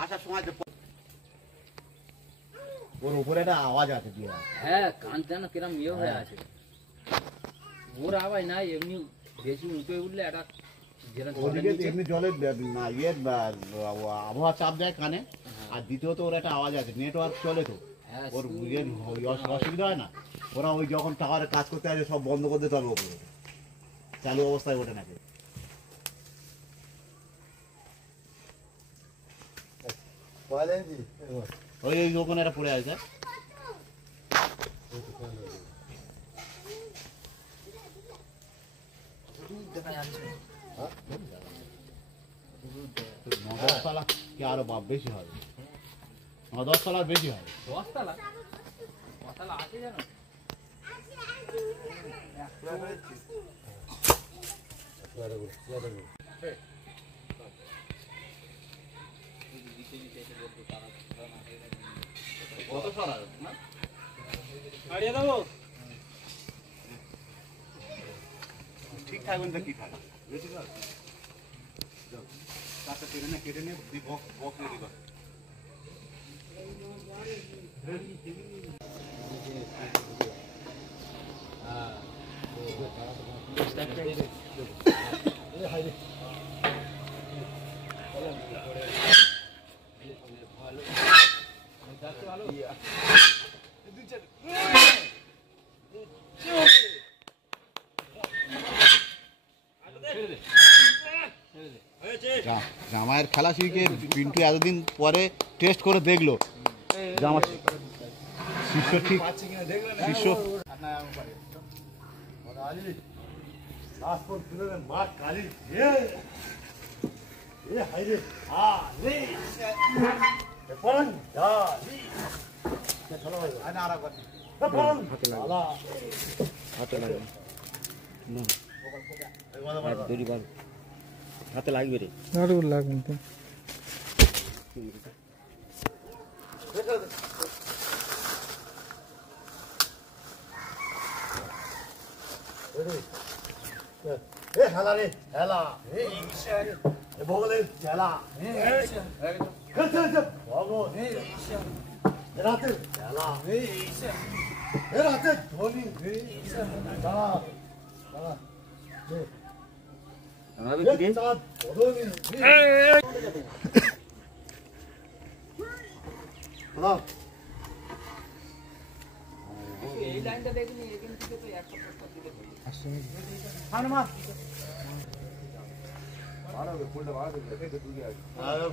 আসার সময় ওর উপরে একটা আওয়াজ আছে কি? হ্যাঁ, কান যেন কিরম ইয়ে হয়ে আছে। ওর আওয়াজ নাই, এমনি বেশি উঁচু উঠলে একটা এমনি জলের আবহাওয়া চাপ দেয় কানে। আর দ্বিতীয়ত ওর একটা আওয়াজ আছে, নেটওয়ার্ক চলে তো, ওর অসুবিধা হয় না। ওরা ওই যখন টাওয়ারে কাজ করতে আসে সব বন্ধ করতে তবে ওপরে চালু অবস্থায় ওঠে নাকি। ওই ওখানে একটা পড়ে আছে। দশতলা কি আরো বেশি হবে, 10 তলার বেশি হবে। 10 তলা? 10 তলা আছে জানো? কত সরা না ছাড়িয়ে দেবো? ঠিক থাকবেন তো কি থাকে বেশি কর তাতে কেটে নে বক্স রেডি কর। জামাইয়ের খেলা শিখে পিন্টু এতদিন পরে টেস্ট করে দেখলো জামা শিষ্য ঠিক শিষ্য হাতে লাগবে রে, লাগবে তো। হেলা রে হেলা ভগলের হেলা রাতে হেলা রাতে ধনী এই লাইনটা দেখিনি, এখান থেকে তো 100 প্রস্তাব দিতে পারি। ভালো ফুলটা ভালো